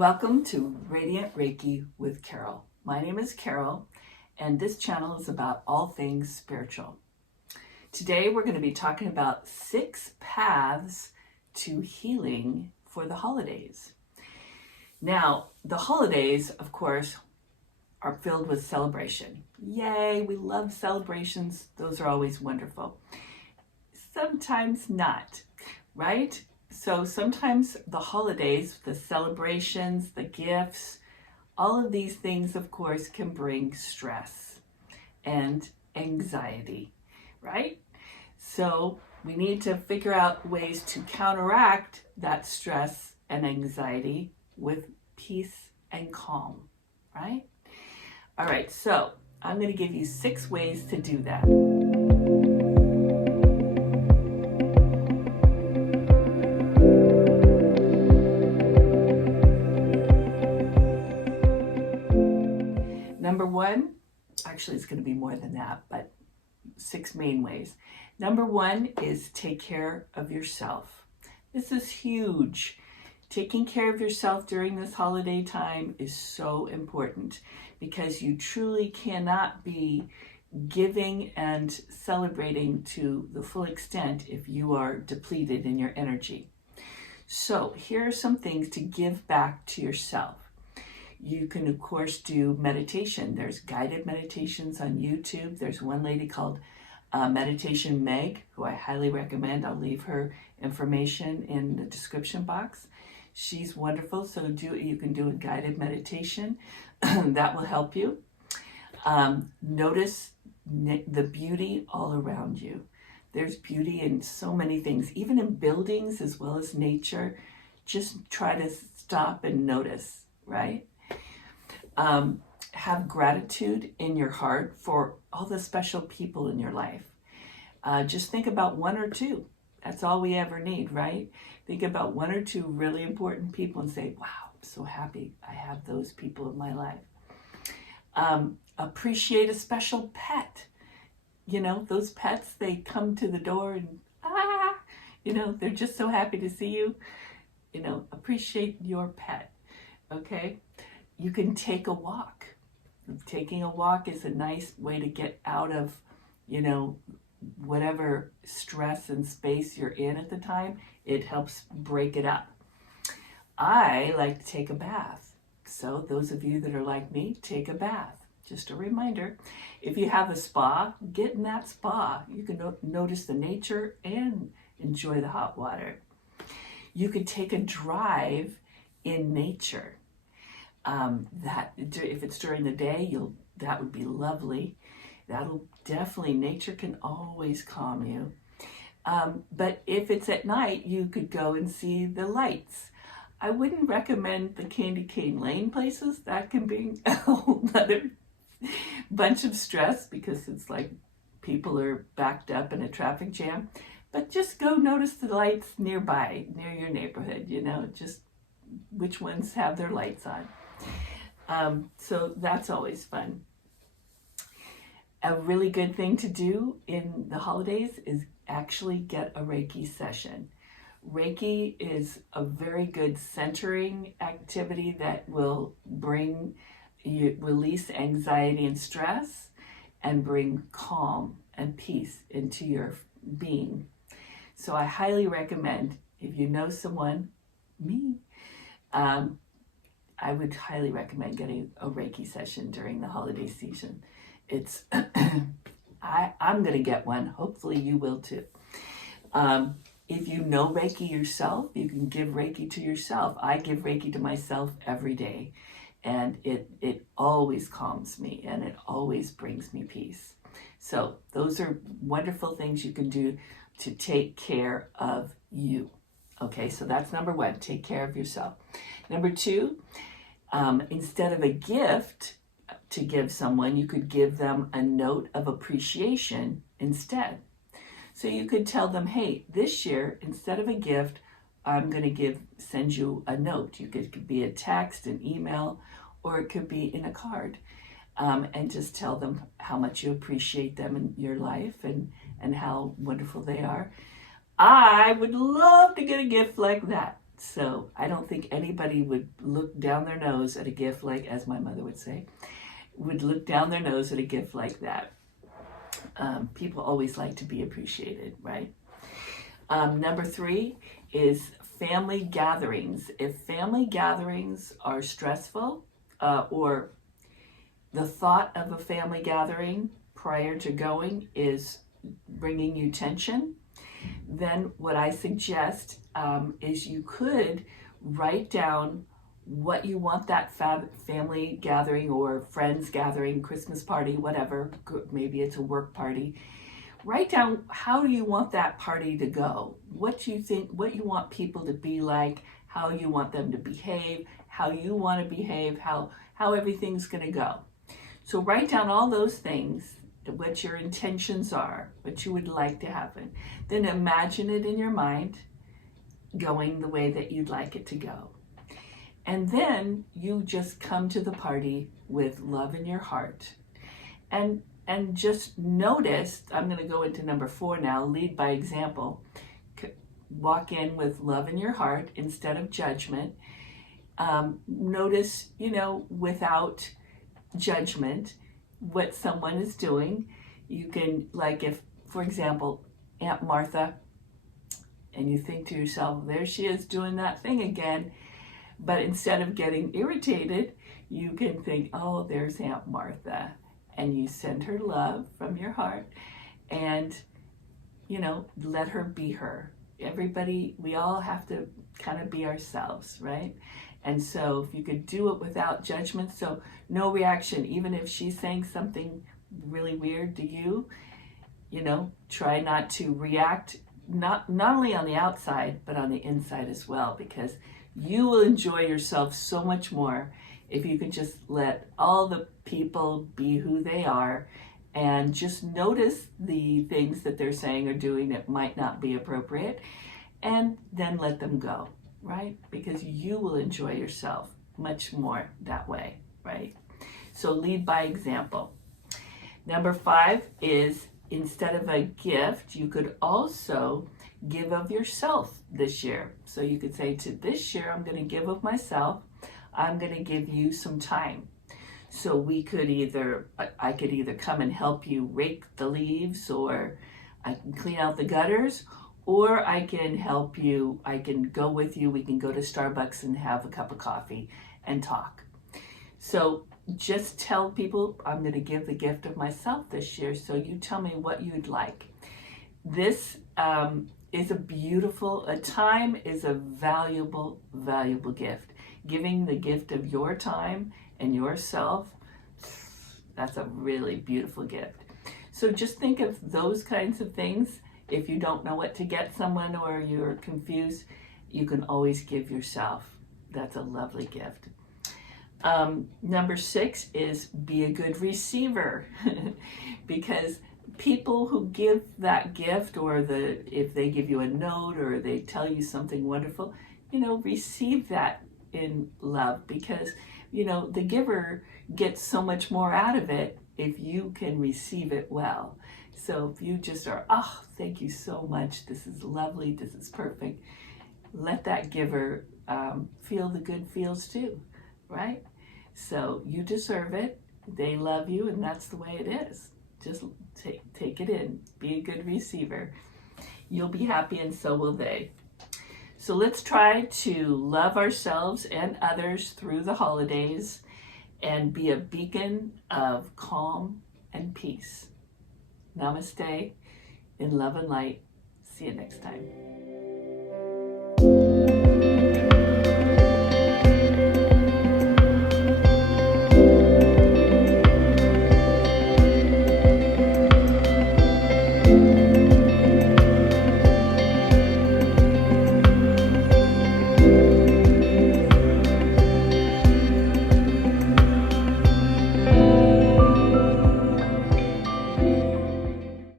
Welcome to Radiant Reiki with Carol. My name is Carol, and this channel is about all things spiritual. Today we're going to be talking about 6 paths to healing for the holidays. Now, the holidays, of course, are filled with celebration. Yay, we love celebrations. Those are always wonderful. Sometimes not, right? So sometimes the holidays, the celebrations, the gifts, all of these things, of course, can bring stress and anxiety, right? So we need to figure out ways to counteract that stress and anxiety with peace and calm, right? All right, so I'm going to give you 6 ways to do that. Number 1, actually it's going to be more than that, but 6 main ways. Number 1 is take care of yourself. This is huge. Taking care of yourself during this holiday time is so important because you truly cannot be giving and celebrating to the full extent if you are depleted in your energy. So here are some things to give back to yourself. You can, of course, do meditation. There's guided meditations on YouTube. There's one lady called Meditation Meg, who I highly recommend. I'll leave her information in the description box. She's wonderful, so you can do a guided meditation. That will help you. Notice the beauty all around you. There's beauty in so many things, even in buildings as well as nature. Just try to stop and notice, right? Have gratitude in your heart for all the special people in your life. Just think about 1 or 2. That's all we ever need, right? Think about 1 or 2 really important people and say, wow, I'm so happy I have those people in my life. Appreciate a special pet. You know, those pets, they come to the door and, they're just so happy to see you. Appreciate your pet, okay? You can take a walk. Taking a walk is a nice way to get out of, whatever stress and space you're in at the time. It helps break it up. I like to take a bath. So those of you that are like me, take a bath. Just a reminder, if you have a spa, get in that spa. You can notice the nature and enjoy the hot water. You could take a drive in nature. That if it's during the day, that would be lovely. That'll definitely, nature can always calm you. But if it's at night, you could go and see the lights. I wouldn't recommend the Candy Cane Lane places. That can bring a whole other bunch of stress because it's like people are backed up in a traffic jam. But just go notice the lights nearby, near your neighborhood, just which ones have their lights on. So that's always fun. A really good thing to do in the holidays is actually get a Reiki session. Reiki is a very good centering activity that will release anxiety and stress and bring calm and peace into your being. So I highly recommend, if you know someone, me, I would highly recommend getting a Reiki session during the holiday season. It's, I'm going to get one. Hopefully you will too. If you know Reiki yourself, you can give Reiki to yourself. I give Reiki to myself every day, and it always calms me and it always brings me peace. So those are wonderful things you can do to take care of you. Okay, so that's number 1, take care of yourself. Number 2, instead of a gift to give someone, you could give them a note of appreciation instead. So you could tell them, hey, this year, instead of a gift, I'm going to send you a note. It could be a text, an email, or it could be in a card. And just tell them how much you appreciate them in your life and how wonderful they are. I would love to get a gift like that. So I don't think anybody would look down their nose at a gift like, as my mother would say, would look down their nose at a gift like that. People always like to be appreciated, right? Number 3 is family gatherings. If family gatherings are stressful, or the thought of a family gathering prior to going is bringing you tension, then what I suggest is you could write down what you want that family gathering or friends gathering, Christmas party, whatever, maybe it's a work party. Write down how do you want that party to go, what you think, what you want people to be like, how you want them to behave, how you want to behave, how everything's going to go. So write down all those things, what your intentions are, what you would like to happen. Then imagine it in your mind going the way that you'd like it to go. And then you just come to the party with love in your heart. And just notice, I'm going to go into number 4 now, lead by example. Walk in with love in your heart instead of judgment. Notice, without judgment, what someone is doing. You can, like if, for example, Aunt Martha, and you think to yourself, there she is doing that thing again. But instead of getting irritated, you can think, oh, there's Aunt Martha. And you send her love from your heart and, let her be her. Everybody, we all have to kind of be ourselves, right? And so if you could do it without judgment, so no reaction, even if she's saying something really weird to you, try not to react, not only on the outside, but on the inside as well, because you will enjoy yourself so much more if you can just let all the people be who they are and just notice the things that they're saying or doing that might not be appropriate, and then let them go, right? Because you will enjoy yourself much more that way, right? So lead by example. Number 5 is, instead of a gift, you could also give of yourself this year. So you could say, to this year, I'm going to give of myself. I'm going to give you some time. So I could either come and help you rake the leaves, or I can clean out the gutters, or I can help you, I can go with you, we can go to Starbucks and have a cup of coffee and talk. So just tell people, I'm going to give the gift of myself this year, so you tell me what you'd like. This is time is a valuable, valuable gift. Giving the gift of your time and yourself, that's a really beautiful gift. So just think of those kinds of things. If you don't know what to get someone or you're confused, you can always give yourself. That's a lovely gift. Number 6 is be a good receiver because people who give that gift, or if they give you a note or they tell you something wonderful, receive that in love, because the giver gets so much more out of it if you can receive it well. So if you just are, oh, thank you so much, this is lovely, this is perfect, let that giver feel the good feels too, right? So you deserve it, they love you, and that's the way it is. Just take it in, be a good receiver. You'll be happy and so will they. So let's try to love ourselves and others through the holidays and be a beacon of calm and peace. Namaste, in love and light. See you next time.